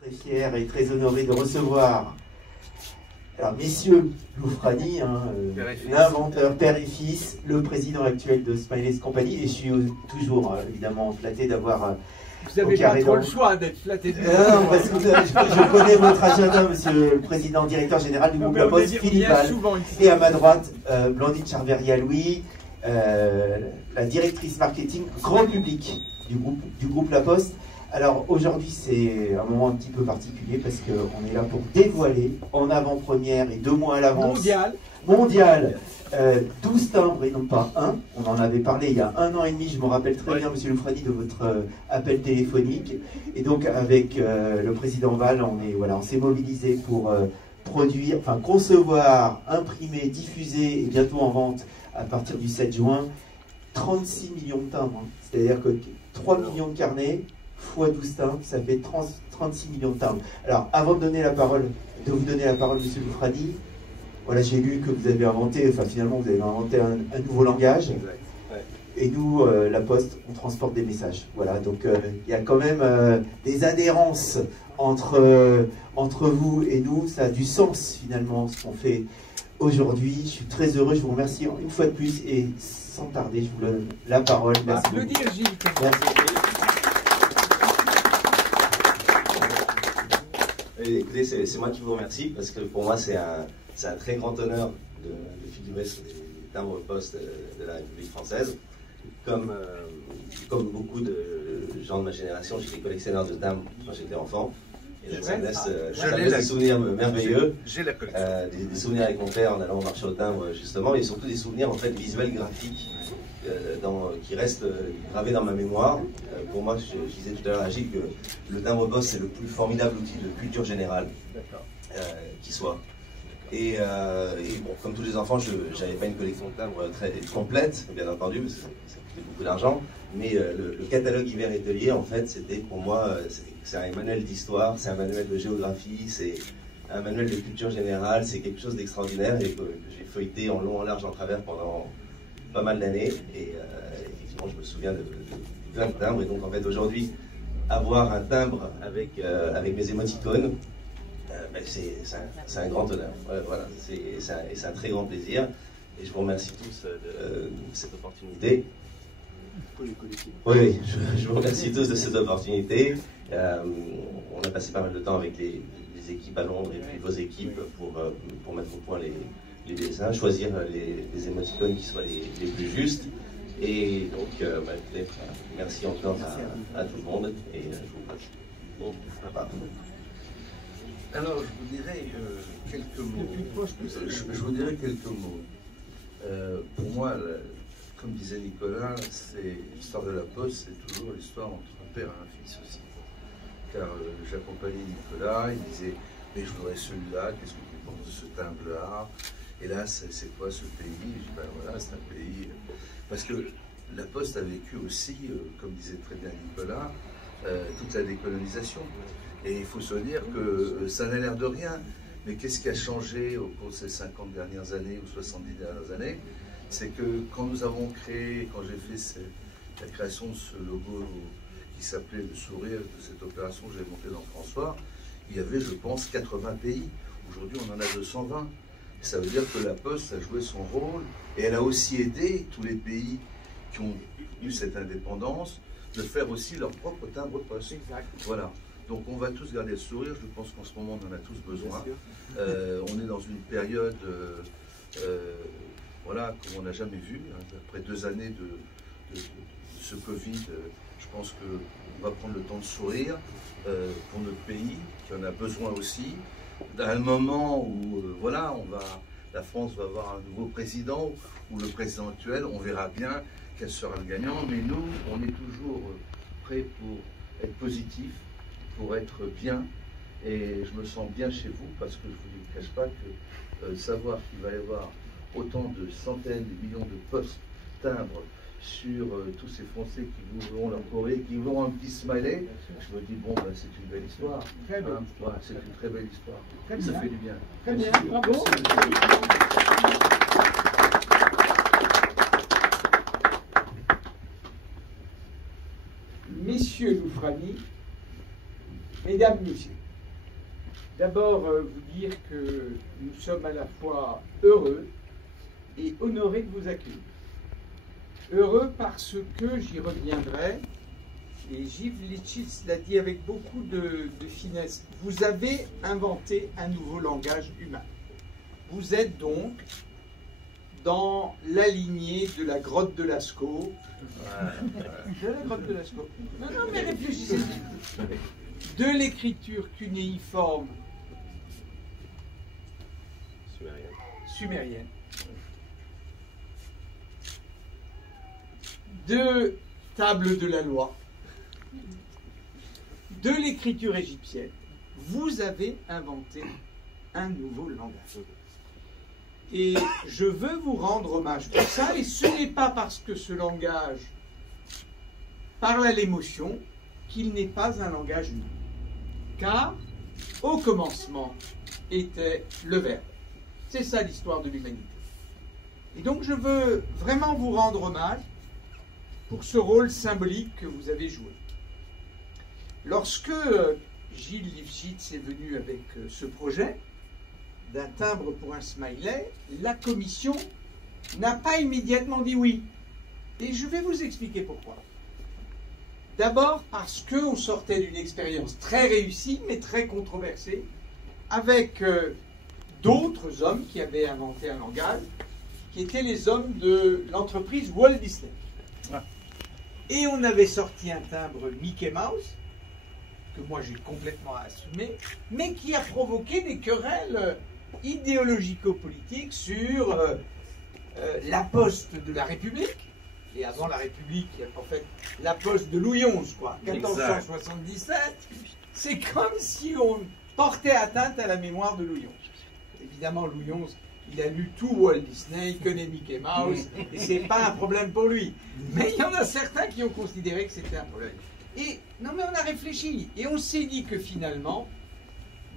Très fier et très honoré de recevoir, alors messieurs Loufrani, l'inventeur, père et fils, le président actuel de Smileys Company, et je suis toujours évidemment flatté d'avoir... Vous n'avez pas trop le choix d'être flatté du non, parce que je connais votre agenda, monsieur le président directeur général du groupe La Poste, Philippe Ball, et à ma droite, Blandine Charveria-Louis, la directrice marketing grand public du groupe La Poste. Alors aujourd'hui c'est un moment un petit peu particulier parce qu'on est là pour dévoiler en avant-première et 2 mois à l'avance mondial 12 timbres et non pas un. On en avait parlé il y a 1 an et demi, je me rappelle très bien monsieur Loufrani de votre appel téléphonique, et donc avec le président Val on s'est mobilisé pour produire, enfin concevoir, imprimer, diffuser et bientôt en vente à partir du 7 juin 36 millions de timbres, c'est-à-dire que 3 millions de carnets fois 12 timbres, ça fait 36 millions de timbres. Alors, avant de vous donner la parole, monsieur Loufrani, voilà, j'ai lu que vous avez inventé, enfin finalement vous avez inventé un nouveau langage. Et nous, La Poste, on transporte des messages. Voilà, donc il y a quand même des adhérences entre vous et nous. Ça a du sens finalement ce qu'on fait aujourd'hui. Je suis très heureux, je vous remercie une fois de plus et sans tarder, je vous donne la parole. Merci. Applaudir Gilles. Merci. Écoutez, c'est moi qui vous remercie parce que pour moi c'est un très grand honneur de figurer sur les timbres postes de la République française. Comme beaucoup de gens de ma génération, j'étais collectionneur de timbres quand j'étais enfant. Et donc ça me laisse des souvenirs merveilleux. J'ai la collection. Des souvenirs avec mon père en allant marcher au timbre justement, et surtout des souvenirs en fait visuels, graphiques, qui restent gravés dans ma mémoire. Pour moi, je disais tout à l'heure à Gilles que le timbre poste c'est le plus formidable outil de culture générale qui soit. Et bon, comme tous les enfants, je n'avais pas une collection de timbres très complète, bien entendu, parce que ça coûtait beaucoup d'argent. Mais le catalogue hiver ételier, en fait, c'était pour moi, c'est un manuel d'histoire, c'est un manuel de géographie, c'est un manuel de culture générale, c'est quelque chose d'extraordinaire et que j'ai feuilleté en long, en large, en travers pendant pas mal d'années. Et effectivement, je me souviens de plein de timbres. Et donc, en fait, aujourd'hui, avoir un timbre avec mes émoticônes, c'est un grand honneur. Voilà, c'est un très grand plaisir. Et je vous remercie tous de cette opportunité. Oui, je vous remercie tous de cette opportunité. On a passé pas mal de temps avec les équipes à Londres et puis vos équipes pour mettre au point les dessins, choisir les émoticônes qui soient les plus justes. Et donc, merci encore à tout le monde et je vous passe. Bon, alors, je vous dirais quelques mots. Je vous dirais quelques mots. Pour moi, comme disait Nicolas, l'histoire de la Poste, c'est toujours l'histoire entre un père et un fils aussi. Car j'accompagnais Nicolas, il disait « mais je voudrais celui-là, qu'est-ce que tu penses de ce timbre-là? Et là, c'est quoi ce pays ?» Je dis « ben voilà, c'est un pays... » Parce que la Poste a vécu aussi, comme disait très bien Nicolas, toute la décolonisation. Et il faut se dire que ça n'a l'air de rien, mais qu'est-ce qui a changé au cours de ces 50 dernières années ou 70 dernières années? C'est que quand nous avons créé, quand j'ai fait la création de ce logo qui s'appelait le sourire, de cette opération que j'ai montée dans François, il y avait, je pense, 80 pays. Aujourd'hui, on en a 220. Et ça veut dire que la Poste a joué son rôle et elle a aussi aidé tous les pays qui ont eu cette indépendance de faire aussi leur propre timbre poste. Exact. Voilà. Donc on va tous garder le sourire, je pense qu'en ce moment on en a tous besoin. On est dans une période voilà, comme on n'a jamais vu. Après 2 années de ce Covid, je pense qu'on va prendre le temps de sourire pour notre pays, qui en a besoin aussi. À un moment où voilà, la France va avoir un nouveau président, ou le président actuel, on verra bien quel sera le gagnant. Mais nous, on est toujours prêts pour être positifs, pour être bien, et je me sens bien chez vous parce que je ne vous cache pas que savoir qu'il va y avoir autant de centaines de millions de postes timbres sur tous ces Français qui voudront leur Corée, qui voudront un petit smiley, je me dis bon ben, c'est une belle histoire, hein, voilà, c'est une très belle histoire, ça fait du bien. Très bien, bravo. Messieurs Loufrani, mesdames, messieurs, d'abord vous dire que nous sommes à la fois heureux et honorés de vous accueillir. Heureux parce que, j'y reviendrai, et Gilles Lichtschitz l'a dit avec beaucoup de finesse, vous avez inventé un nouveau langage humain. Vous êtes donc dans la lignée de la grotte de Lascaux. De la grotte de Lascaux. Non, non, mais réfléchissez. De l'écriture cunéiforme sumérienne. De table de la loi, de l'écriture égyptienne, vous avez inventé un nouveau langage. Et je veux vous rendre hommage pour ça, et ce n'est pas parce que ce langage parle à l'émotion qu'il n'est pas un langage humain. Car, au commencement, était le Verbe. C'est ça l'histoire de l'humanité. Et donc je veux vraiment vous rendre hommage pour ce rôle symbolique que vous avez joué. Lorsque Gilles Lichtschitz est venu avec ce projet d'un timbre pour un smiley, la commission n'a pas immédiatement dit oui. Et je vais vous expliquer pourquoi. D'abord parce qu'on sortait d'une expérience très réussie, mais très controversée, avec d'autres hommes qui avaient inventé un langage, qui étaient les hommes de l'entreprise Walt Disney. Et on avait sorti un timbre Mickey Mouse, que moi j'ai complètement assumé, mais qui a provoqué des querelles idéologico-politiques sur la poste de la République, et avant la République, il y a en fait la poste de Louis XI, quoi, 1477, c'est comme si on portait atteinte à la mémoire de Louis XI. Évidemment, Louis XI, il a lu tout Walt Disney, il connaît Mickey Mouse, et c'est pas un problème pour lui. Mais il y en a certains qui ont considéré que c'était un problème. Et non, mais on a réfléchi, et on s'est dit que finalement,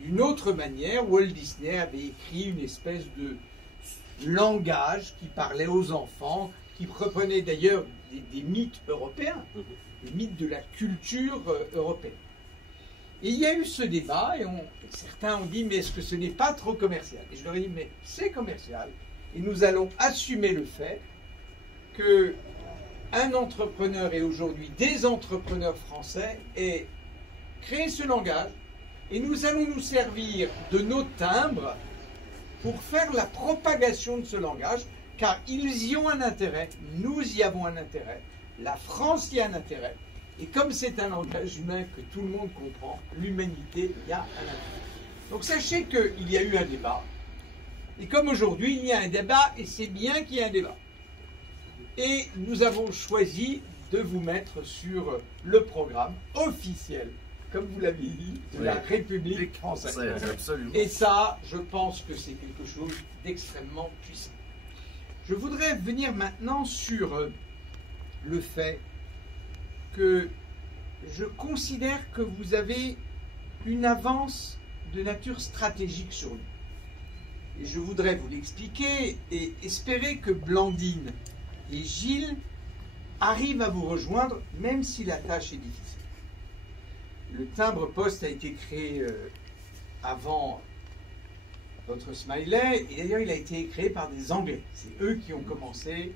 d'une autre manière, Walt Disney avait écrit une espèce de langage qui parlait aux enfants, qui reprenait d'ailleurs des mythes européens, des mythes de la culture européenne. Et il y a eu ce débat, et certains ont dit, mais est-ce que ce n'est pas trop commercial? Et je leur ai dit, mais c'est commercial, et nous allons assumer le fait que un entrepreneur, et aujourd'hui des entrepreneurs français, aient créé ce langage, et nous allons nous servir de nos timbres pour faire la propagation de ce langage, car ils y ont un intérêt, nous y avons un intérêt, la France y a un intérêt, et comme c'est un langage humain que tout le monde comprend, l'humanité y a un intérêt. Donc sachez qu'il y a eu un débat, et comme aujourd'hui il y a un débat, et c'est bien qu'il y ait un débat. Et nous avons choisi de vous mettre sur le programme officiel, comme vous l'avez dit, de la République française. Et ça, je pense que c'est quelque chose d'extrêmement puissant. Je voudrais venir maintenant sur le fait que je considère que vous avez une avance de nature stratégique sur nous. Et je voudrais vous l'expliquer et espérer que Blandine et Gilles arrivent à vous rejoindre, même si la tâche est difficile. Le timbre-poste a été créé avant votre smiley, et d'ailleurs il a été créé par des Anglais. C'est eux qui ont commencé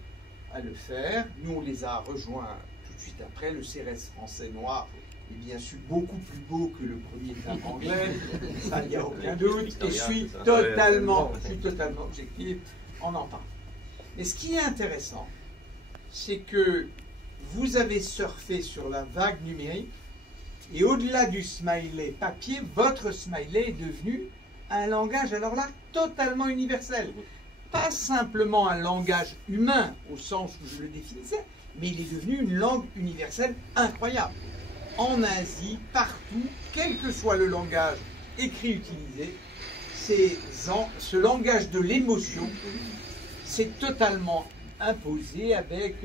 à le faire. Nous, on les a rejoints tout de suite après. Le CRS français noir est bien sûr beaucoup plus beau que le premier timbre anglais, ça, il n'y a aucun doute, et je suis totalement objectif, on en parle. Mais ce qui est intéressant, c'est que vous avez surfé sur la vague numérique, et au-delà du smiley papier, votre smiley est devenu un langage, alors là, totalement universel. Pas simplement un langage humain, au sens où je le définissais, mais il est devenu une langue universelle incroyable. En Asie, partout, quel que soit le langage écrit utilisé, ce langage de l'émotion s'est totalement imposé avec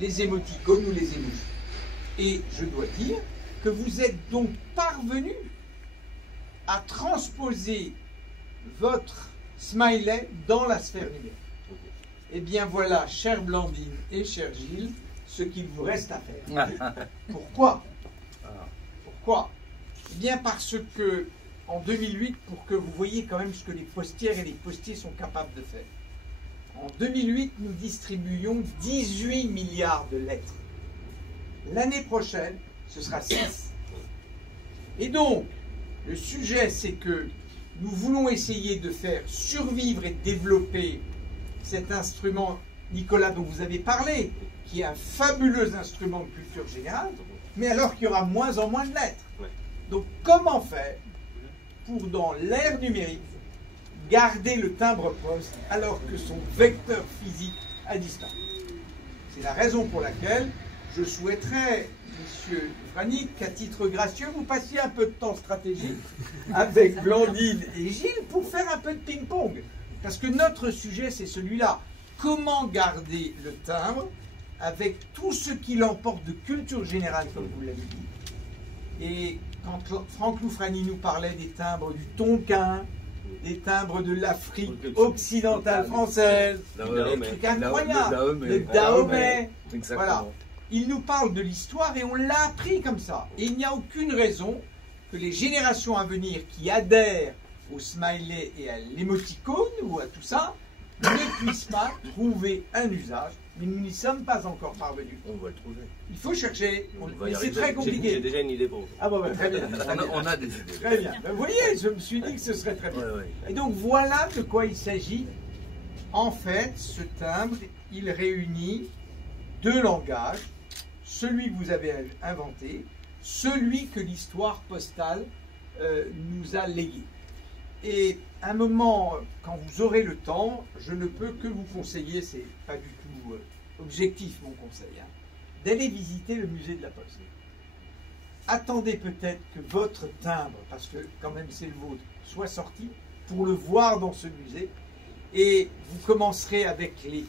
les émoticônes ou les émojis. Et je dois dire que vous êtes donc parvenu à transposer votre smiley dans la sphère numérique. Eh bien voilà, chère Blandine et cher Gilles, ce qu'il vous reste à faire. Pourquoi? Pourquoi? Eh bien parce que en 2008 pour que vous voyez quand même ce que les postières et les postiers sont capables de faire. En 2008, nous distribuions 18 milliards de lettres. L'année prochaine, ce sera 6. Et donc, le sujet, c'est que nous voulons essayer de faire survivre et développer cet instrument, Nicolas, dont vous avez parlé, qui est un fabuleux instrument de culture générale, mais alors qu'il y aura moins en moins de lettres. Donc, comment faire pour, dans l'ère numérique, garder le timbre-poste alors que son vecteur physique a disparu? C'est la raison pour laquelle je souhaiterais, Monsieur Loufrani, qu'à titre gracieux, vous passiez un peu de temps stratégique avec Blandine et Gilles pour faire un peu de ping-pong. Parce que notre sujet, c'est celui-là. Comment garder le timbre avec tout ce qu'il emporte de culture générale, comme vous l'avez dit. Et quand Franck Loufrani nous parlait des timbres du Tonkin, des timbres de l'Afrique occidentale française, des trucs incroyables, le Dahomey, voilà. Il nous parle de l'histoire et on l'a appris comme ça. Et il n'y a aucune raison que les générations à venir qui adhèrent au smiley et à l'émoticône ou à tout ça ne puissent pas trouver un usage. Mais nous n'y sommes pas encore parvenus. On va le trouver. Il faut chercher. Mais c'est très compliqué. J'ai déjà une idée pour vous. Ah bon, très bien. On a des idées. Très bien. Ben, vous voyez, je me suis dit que ce serait très bien. Ouais. Et donc voilà de quoi il s'agit. En fait, ce timbre, il réunit deux langages. Celui que vous avez inventé, celui que l'histoire postale nous a légué. Et à un moment, quand vous aurez le temps, je ne peux que vous conseiller, c'est pas du tout objectif mon conseil, hein, d'aller visiter le musée de la Poste. Attendez peut-être que votre timbre, parce que quand même c'est le vôtre, soit sorti pour le voir dans ce musée. Et vous commencerez avec les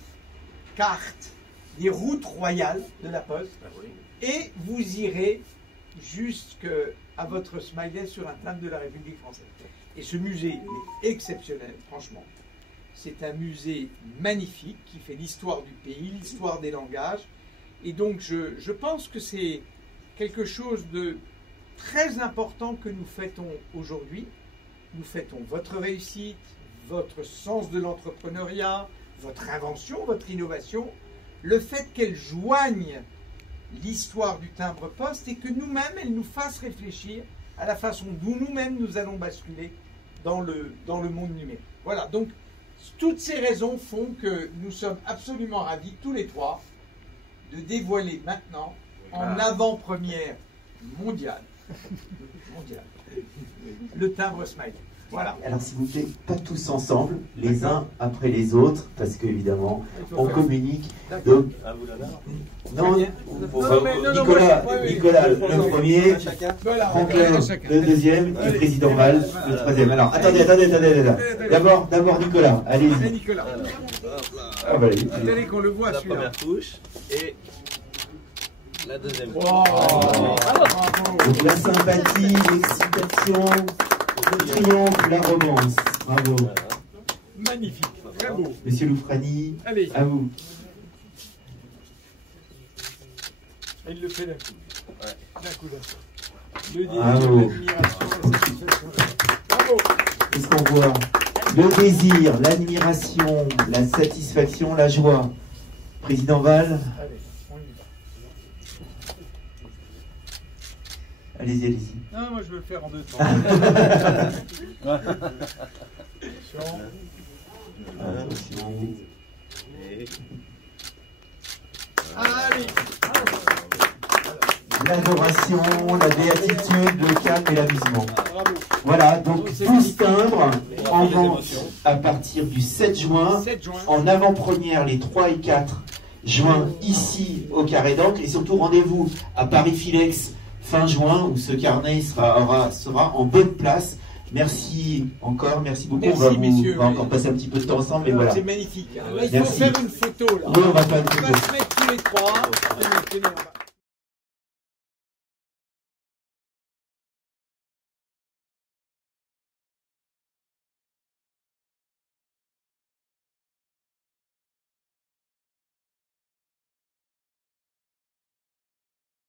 cartes des routes royales de la Poste, et vous irez jusqu'à votre smiley sur un timbre de la République française. Et ce musée est exceptionnel, franchement. C'est un musée magnifique qui fait l'histoire du pays, l'histoire des langages. Et donc je pense que c'est quelque chose de très important que nous fêtons aujourd'hui. Nous fêtons votre réussite, votre sens de l'entrepreneuriat, votre invention, votre innovation, le fait qu'elle joigne l'histoire du timbre-poste et que nous-mêmes, elle nous fasse réfléchir à la façon dont nous-mêmes nous allons basculer dans le monde numérique. Voilà, donc toutes ces raisons font que nous sommes absolument ravis, tous les trois, de dévoiler maintenant, en avant-première mondiale, le timbre smiley. Voilà. Alors s'il vous plaît, pas tous ensemble, les uns après les autres, parce qu'évidemment, on communique. Donc, non, Nicolas le premier, Franklin le deuxième, et le président Val le troisième. Alors, attendez. D'abord Nicolas, allez-y. Nicolas. Ah, bah, Vous allez qu'on le voit la celui-là. première touche et la deuxième touche. Donc la sympathie, l'excitation, le triomphe, la romance. Bravo. Magnifique, très beau. Monsieur Loufrani, Allez. à vous. Il le fait d'un coup. Ouais. D'un coup, d'un coup. Le désir, Bravo. l'admiration, la satisfaction. Bravo. Qu'est-ce qu'on voit? Le désir, l'admiration, la satisfaction, la joie. Président Val, Allez, on y va. allez-y. Non, moi je veux le faire en deux temps. Et Allez. L'adoration, la béatitude, le calme et l'amusement. Bravo. Voilà, donc 12 timbres en vente à partir du 7 juin. 7 juin. En avant-première les 3 et 4 juin ici au Carré d'Ancre. Et surtout rendez-vous à Paris-Filex fin juin où ce carnet sera en bonne place. Merci encore, merci beaucoup. Merci, messieurs. On va encore passer un petit peu de temps ensemble, mais voilà. C'est magnifique. Hein. Là, il faut Merci. faire une photo. Là. Oui, on va faire une On photo. va se mettre tous les trois. Tenez, on va-